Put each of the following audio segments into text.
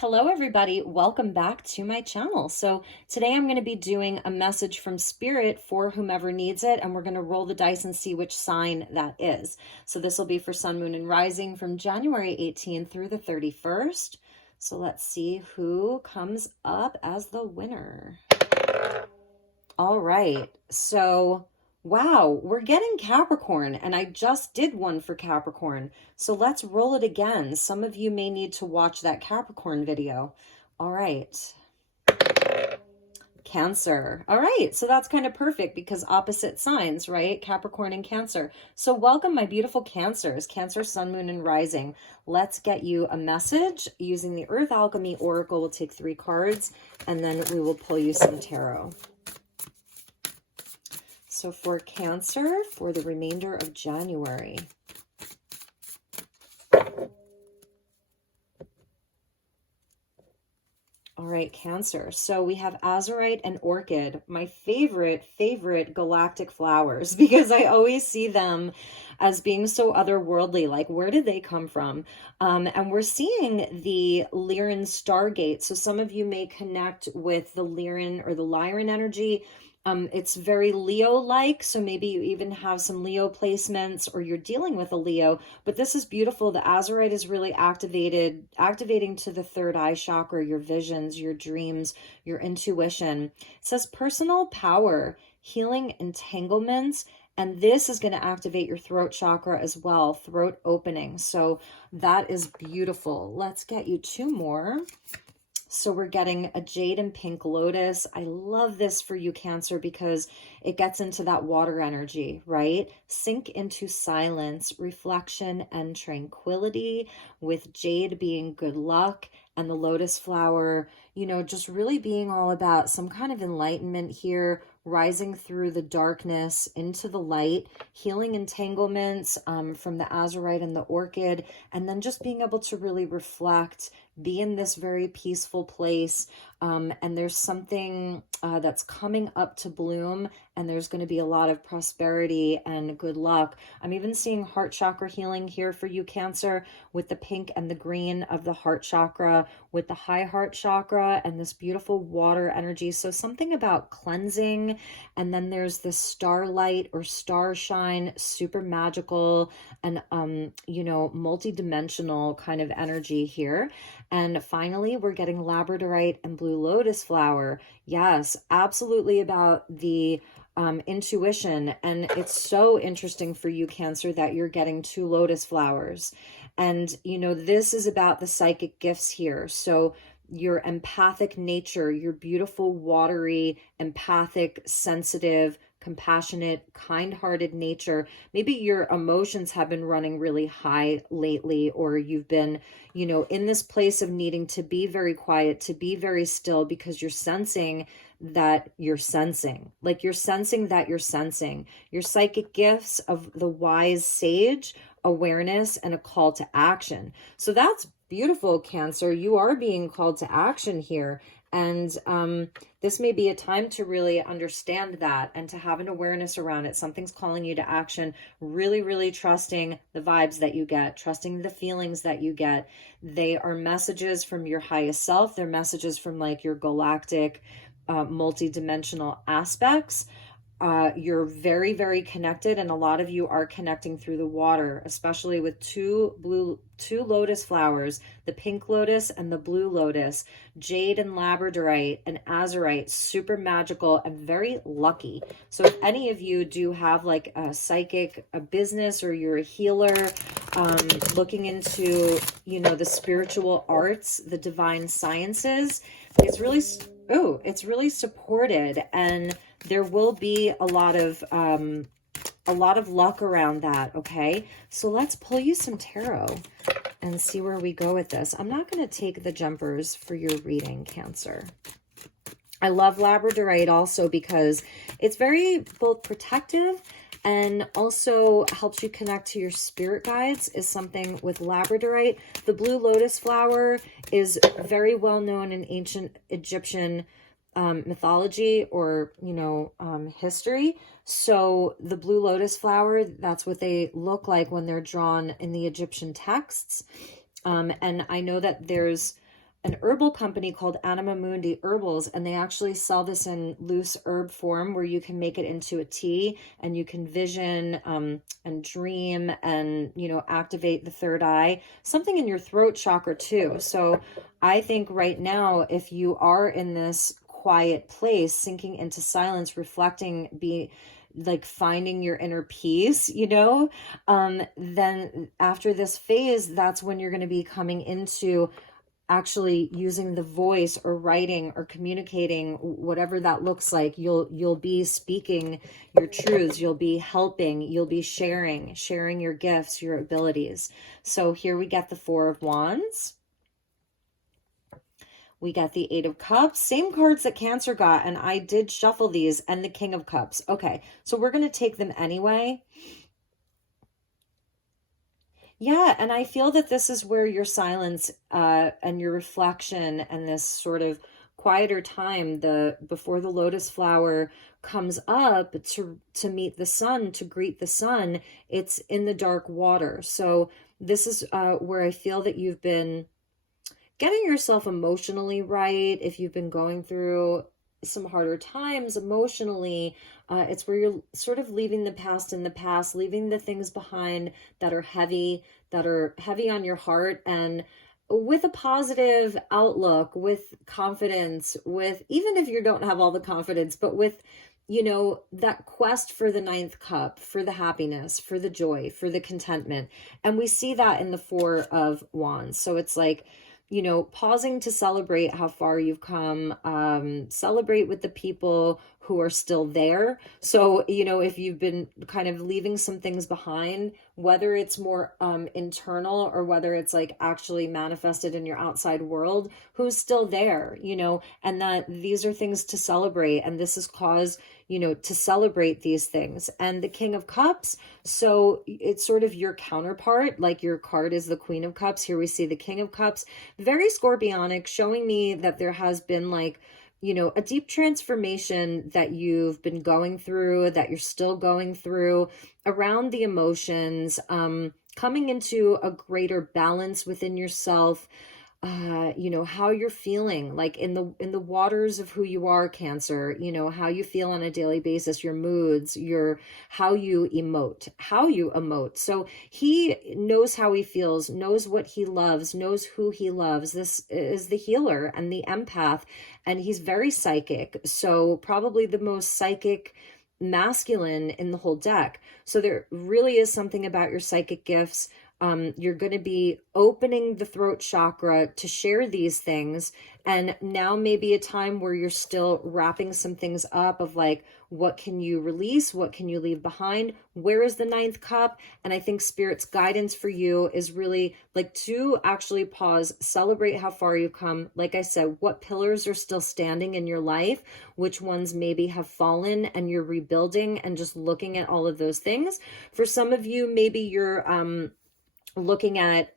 Hello, everybody. Welcome back to my channel. So today I'm going to be doing a message from Spirit for whomever needs it, and we're going to roll the dice and see which sign that is. So this will be for Sun, Moon, and Rising from January 18th through the 31st. So let's see who comes up as the winner. All right. So wow, we're getting Capricorn, and I just did one for Capricorn. So let's roll it again. Some of you may need to watch that Capricorn video. All right. Cancer. All right, so that's kind of perfect because opposite signs, right? Capricorn and Cancer. So welcome, my beautiful Cancers, Cancer, Sun, Moon, and Rising. Let's get you a message using the Earth Alchemy Oracle. We'll take 3 cards, and then we will pull you some tarot. So for Cancer, for the remainder of January. All right, Cancer. So we have Azurite and Orchid, my favorite galactic flowers, because I always see them as being so otherworldly. Like, where did they come from? And we're seeing the Lyran Stargate. So some of you may connect with the Lyran or the Lyran energy. It's very Leo-like, so maybe you even have some Leo placements or you're dealing with a Leo, but this is beautiful. The Azurite is really activating to the third eye chakra, your visions, your dreams, your intuition. It says personal power, healing entanglements, and this is going to activate your throat chakra as well, throat opening. So that is beautiful. Let's get you 2 more. So we're getting a Jade and Pink Lotus. I love this for you, Cancer, because it gets into that water energy, right? Sink into silence, reflection, and tranquility, with Jade being good luck and the Lotus flower, you know, just really being all about some kind of enlightenment here, rising through the darkness into the light, healing entanglements from the Azurite and the Orchid, and then just being able to really reflect, be in this very peaceful place. And there's something that's coming up to bloom, and there's going to be a lot of prosperity and good luck. I'm even seeing heart chakra healing here for you, Cancer, with the pink and the green of the heart chakra, with the high heart chakra and this beautiful water energy. So something about cleansing. And then there's this starlight or star shine, super magical and, you know, multi-dimensional kind of energy here. And finally, we're getting labradorite and blue lotus flower. Yes, absolutely about the intuition. And it's so interesting for you, Cancer, that you're getting 2 lotus flowers. And, you know, this is about the psychic gifts here. So your empathic nature, your beautiful, watery, empathic, sensitive, compassionate, kind-hearted nature. Maybe your emotions have been running really high lately, or you've been, you know, in this place of needing to be very quiet, to be very still, because you're sensing that you're sensing, like you're sensing that you're sensing your psychic gifts of the wise sage, awareness, and a call to action. So that's beautiful, Cancer. You are being called to action here. And this may be a time to really understand that and to have an awareness around it. Something's calling you to action, really trusting the vibes that you get, trusting the feelings that you get. They are messages from your highest self. They're messages from like your galactic, multi-dimensional aspects. You're very connected, and a lot of you are connecting through the water, especially with two lotus flowers, the pink lotus and the blue lotus, jade and labradorite and azurite, super magical and very lucky. So if any of you do have like a psychic, a business, or you're a healer, looking into, you know, the spiritual arts, the divine sciences, it's really supported, and there will be a lot of luck around that. Okay, so let's pull you some tarot and see where we go with this. I'm not going to take the jumpers for your reading, Cancer. I love labradorite also because it's very both protective and also helps you connect to your spirit guides, is something with labradorite. The blue lotus flower is very well known in ancient Egyptian mythology, or, you know, history. So the blue lotus flower, that's what they look like when they're drawn in the Egyptian texts. And I know that there's an herbal company called Anima Mundi Herbals, and they actually sell this in loose herb form where you can make it into a tea, and you can vision and dream and, you know, activate the third eye, something in your throat chakra too. So I think right now, if you are in this quiet place, sinking into silence, reflecting, be like finding your inner peace, you know, then after this phase, that's when you're going to be coming into actually using the voice or writing or communicating, whatever that looks like. You'll be speaking your truths, you'll be helping, you'll be sharing your gifts, your abilities. So here we get the Four of Wands. We got the Eight of Cups, same cards that Cancer got, and I did shuffle these, and the King of Cups. Okay, so we're going to take them anyway. Yeah, and I feel that this is where your silence and your reflection and this sort of quieter time, the before the lotus flower comes up to meet the sun, to greet the sun, it's in the dark water. So this is where I feel that you've been getting yourself emotionally right. If you've been going through some harder times emotionally, it's where you're sort of leaving the past in the past, leaving the things behind that are heavy on your heart, and with a positive outlook, with confidence, with, even if you don't have all the confidence, but with, you know, that quest for the ninth cup, for the happiness, for the joy, for the contentment. And we see that in the Four of Wands. So it's like, you know, pausing to celebrate how far you've come, celebrate with the people who are still there. So, you know, if you've been kind of leaving some things behind, whether it's more internal or whether it's like actually manifested in your outside world, who's still there, you know, and that these are things to celebrate. And this is cause, you know, to celebrate these things. And the King of Cups, so it's sort of your counterpart, like your card is the Queen of Cups. Here we see the King of Cups, very scorpionic, showing me that there has been like, you know, a deep transformation that you've been going through, that you're still going through around the emotions, coming into a greater balance within yourself, you know, how you're feeling, like in the waters of who you are, Cancer, you know, how you feel on a daily basis, your moods, your how you emote. So he knows how he feels, knows what he loves, knows who he loves. This is the healer and the empath, and he's very psychic, so probably the most psychic masculine in the whole deck. So there really is something about your psychic gifts. You're going to be opening the throat chakra to share these things. And now may be a time where you're still wrapping some things up of like, what can you release? What can you leave behind? Where is the ninth cup? And I think Spirit's guidance for you is really like to actually pause, celebrate how far you've come. Like I said, what pillars are still standing in your life? Which ones maybe have fallen and you're rebuilding, and just looking at all of those things. For some of you, maybe you're, looking at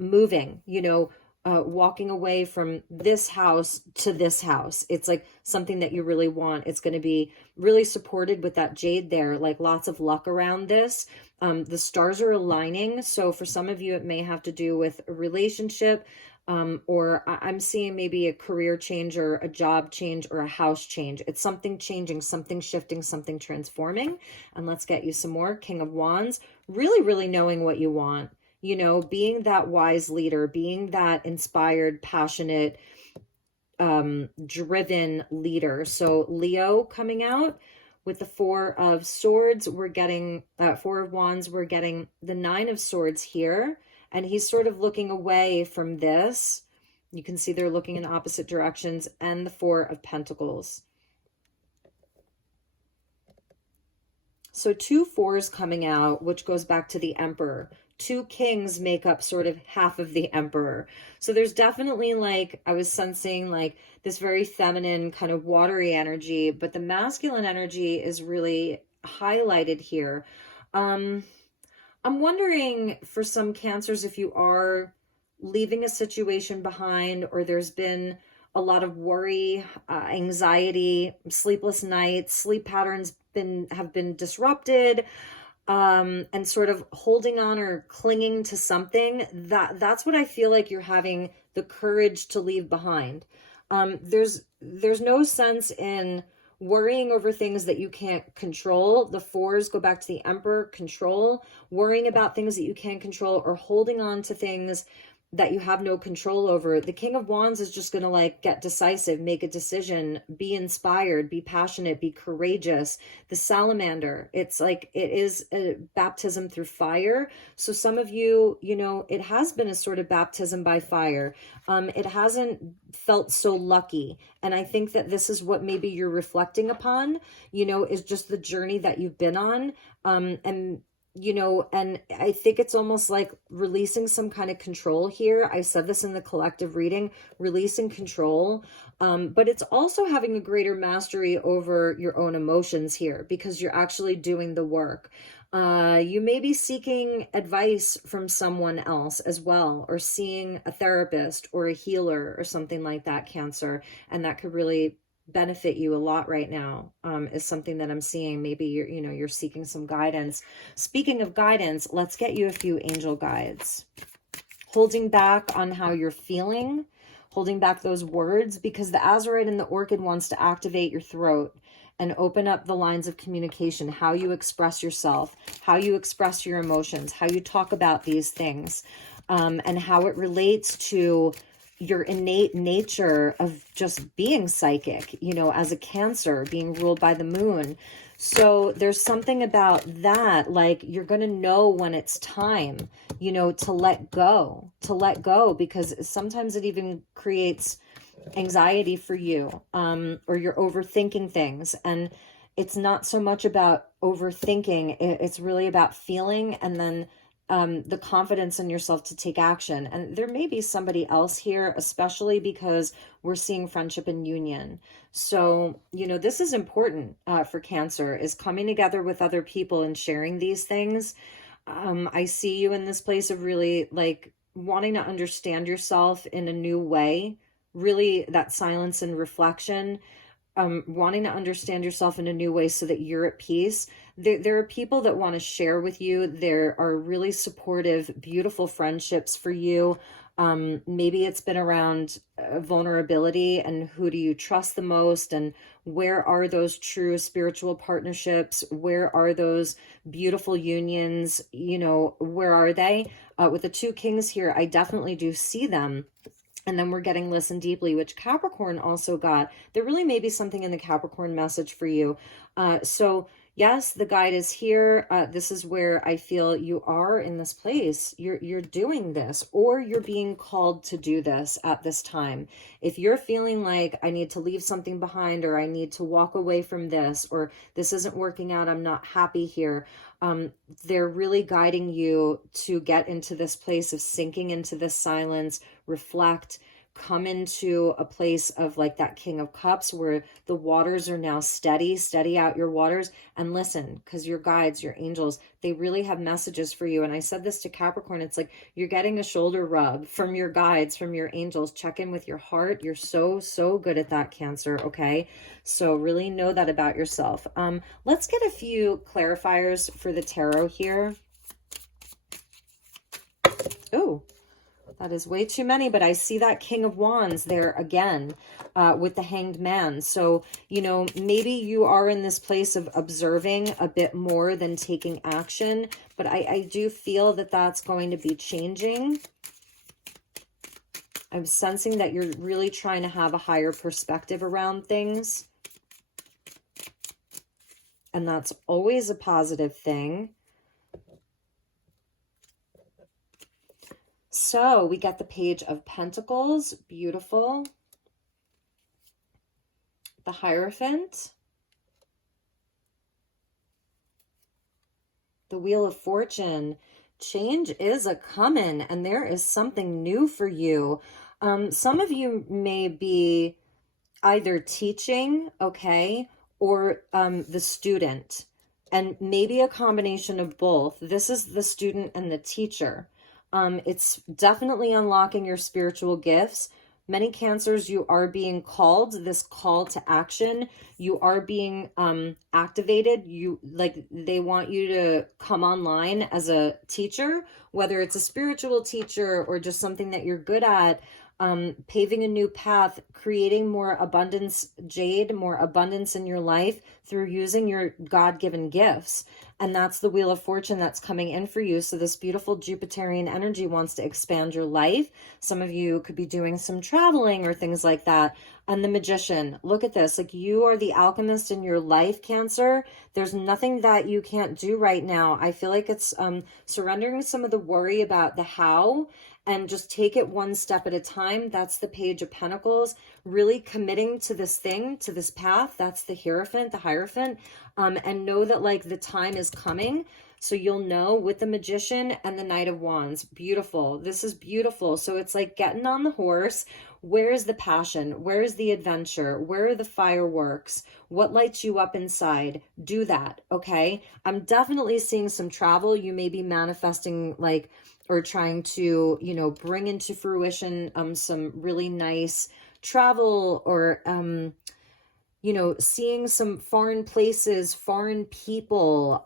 moving, you know, walking away from this house to this house. It's like something that you really want. It's going to be really supported with that jade there, like lots of luck around this. The stars are aligning. So for some of you, it may have to do with a relationship, or I'm seeing maybe a career change or a job change or a house change. It's something changing, something shifting, something transforming. And let's get you some more. King of Wands, really, really knowing what you want. You know, being that wise leader, being that inspired, passionate, driven leader. So Leo coming out with the Four of Swords. We're getting Four of Wands. We're getting the Nine of Swords here. And he's sort of looking away from this. You can see they're looking in opposite directions. And the Four of Pentacles. So two fours coming out, which goes back to the Emperor. Two kings make up sort of half of the Emperor. So there's definitely like, I was sensing like this very feminine kind of watery energy, but the masculine energy is really highlighted here. I'm wondering for some Cancers, if you are leaving a situation behind, or there's been a lot of worry, anxiety, sleepless nights, sleep patterns have been disrupted. and sort of holding on or clinging to something, that's what I feel like you're having the courage to leave behind. There's no sense in worrying over things that you can't control. The fours go back to the Emperor, control, worrying about things that you can't control, or holding on to things that you have no control over. The King of Wands is just going to like get decisive, make a decision, be inspired, be passionate, be courageous. The Salamander, it's like it is a baptism through fire. So some of you, you know, it has been a sort of baptism by fire. It hasn't felt so lucky. And I think that this is what maybe you're reflecting upon, you know, is just the journey that you've been on. And you know, and I think it's almost like releasing some kind of control here. I said this in the collective reading, releasing control. But it's also having a greater mastery over your own emotions here because you're actually doing the work. You may be seeking advice from someone else as well, or seeing a therapist or a healer or something like that, Cancer. And that could really benefit you a lot right now, is something that I'm seeing. Maybe you're seeking some guidance. Speaking of guidance, let's get you a few angel guides. Holding back on how you're feeling, holding back those words, because the Azurite and the Orchid wants to activate your throat and open up the lines of communication, how you express yourself, how you express your emotions, how you talk about these things, and how it relates to your innate nature of just being psychic, you know, as a Cancer, being ruled by the moon. So there's something about that, like you're going to know when it's time, you know, to let go, because sometimes it even creates anxiety for you, or you're overthinking things. And it's not so much about overthinking, it's really about feeling, and then the confidence in yourself to take action. And there may be somebody else here, especially because we're seeing friendship and union. So, you know, this is important for Cancer, is coming together with other people and sharing these things. I see you in this place of really like wanting to understand yourself in a new way, really that silence and reflection, wanting to understand yourself in a new way so that you're at peace. There are people that want to share with you. There are really supportive, beautiful friendships for you. Maybe it's been around vulnerability and who do you trust the most, and where are those true spiritual partnerships? Where are those beautiful unions? You know, where are they? With the two kings here, I definitely do see them. And then we're getting listen deeply, which Capricorn also got. There really may be something in the Capricorn message for you. So yes, the guide is here. This is where I feel you are in this place. You're doing this, or you're being called to do this at this time. If you're feeling like I need to leave something behind, or I need to walk away from this, or this isn't working out, I'm not happy here. They're really guiding you to get into this place of sinking into this silence, reflect, come into a place of like that King of Cups where the waters are now steady out your waters, and listen, because your guides, your angels, they really have messages for you. And I said this to Capricorn, it's like you're getting a shoulder rub from your guides, from your angels. Check in with your heart. You're so good at that, Cancer. Okay, so really know that about yourself. Let's get a few clarifiers for the tarot here. Oh, that is way too many, but I see that King of Wands there again, with the Hanged Man. So, you know, maybe you are in this place of observing a bit more than taking action, but I do feel that that's going to be changing. I'm sensing that you're really trying to have a higher perspective around things. And that's always a positive thing. So we get the Page of Pentacles, beautiful. The Hierophant. The Wheel of Fortune. Change is a coming, and there is something new for you. Some of you may be either teaching, okay, or the student, and maybe a combination of both. This is the student and the teacher. It's definitely unlocking your spiritual gifts, Many Cancers, you are being called, this call to action. You are being activated. You, like, they want you to come online as a teacher, whether it's a spiritual teacher or just something that you're good at. Paving a new path, creating more abundance, Jade, more abundance in your life through using your God-given gifts. And that's the Wheel of Fortune that's coming in for you. So this beautiful Jupiterian energy wants to expand your life. Some of you could be doing some traveling or things like that. And the Magician, look at this, like, you are the alchemist in your life, Cancer. There's nothing that you can't do right now. I feel like it's surrendering some of the worry about the how and just take it one step at a time. That's the Page of Pentacles. Really committing to this thing, to this path. That's the Hierophant. And know that, like, the time is coming. So you'll know with the Magician and the Knight of Wands. Beautiful. This is beautiful. So it's like getting on the horse. Where is the passion? Where is the adventure? Where are the fireworks? What lights you up inside? Do that, okay? I'm definitely seeing some travel. You may be manifesting, like, or trying to, you know, bring into fruition some really nice travel, or you know, seeing some foreign places, foreign people,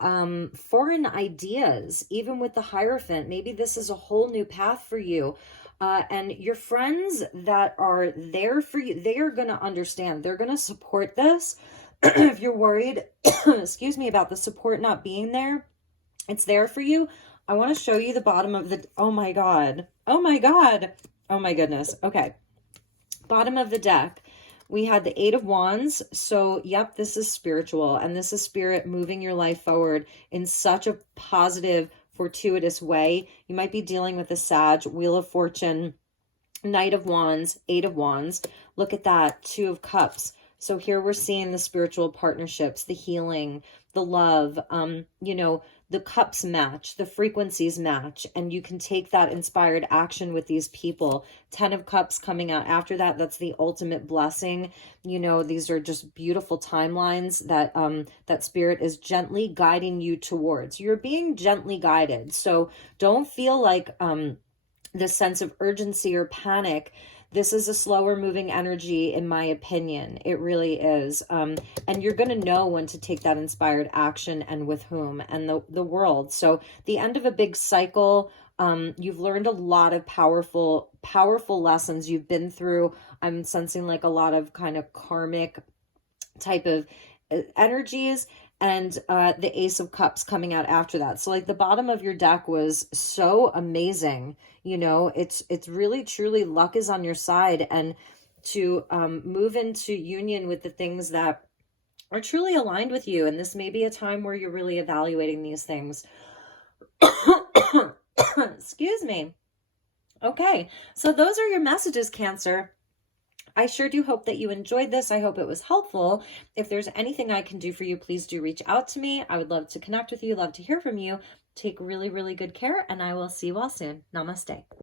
foreign ideas. Even with the Hierophant, maybe this is a whole new path for you. And your friends that are there for you, they are going to understand. They're going to support this. If you're worried, excuse me, about the support not being there, it's there for you. I want to show you the bottom of the, oh my God. Oh my God. Oh my goodness. Okay. Bottom of the deck. We had the Eight of Wands. So, yep, this is spiritual, and this is spirit moving your life forward in such a positive, fortuitous way. You might be dealing with a Sag, Wheel of Fortune, Knight of Wands, Eight of Wands. Look at that, Two of Cups. So here we're seeing the spiritual partnerships, the healing, the love, you know, the cups match, the frequencies match, and you can take that inspired action with these people. 10 of Cups coming out after that. That's the ultimate blessing. You know, these are just beautiful timelines that that spirit is gently guiding you towards. You're being gently guided. So don't feel like the sense of urgency or panic. This is a slower moving energy, in my opinion. It really is. And you're going to know when to take that inspired action and with whom, and the world. So the end of a big cycle. You've learned a lot of powerful lessons you've been through. I'm sensing like a lot of kind of karmic type of energies, and the Ace of Cups coming out after that. So like the bottom of your deck was so amazing. You know, it's really truly luck is on your side, and to move into union with the things that are truly aligned with you. And this may be a time where you're really evaluating these things. Excuse me. Okay, so those are your messages, Cancer. I sure do hope that you enjoyed this. I hope it was helpful. If there's anything I can do for you, please do reach out to me. I would love to connect with you, love to hear from you. Take really, really good care, and I will see you all soon. Namaste.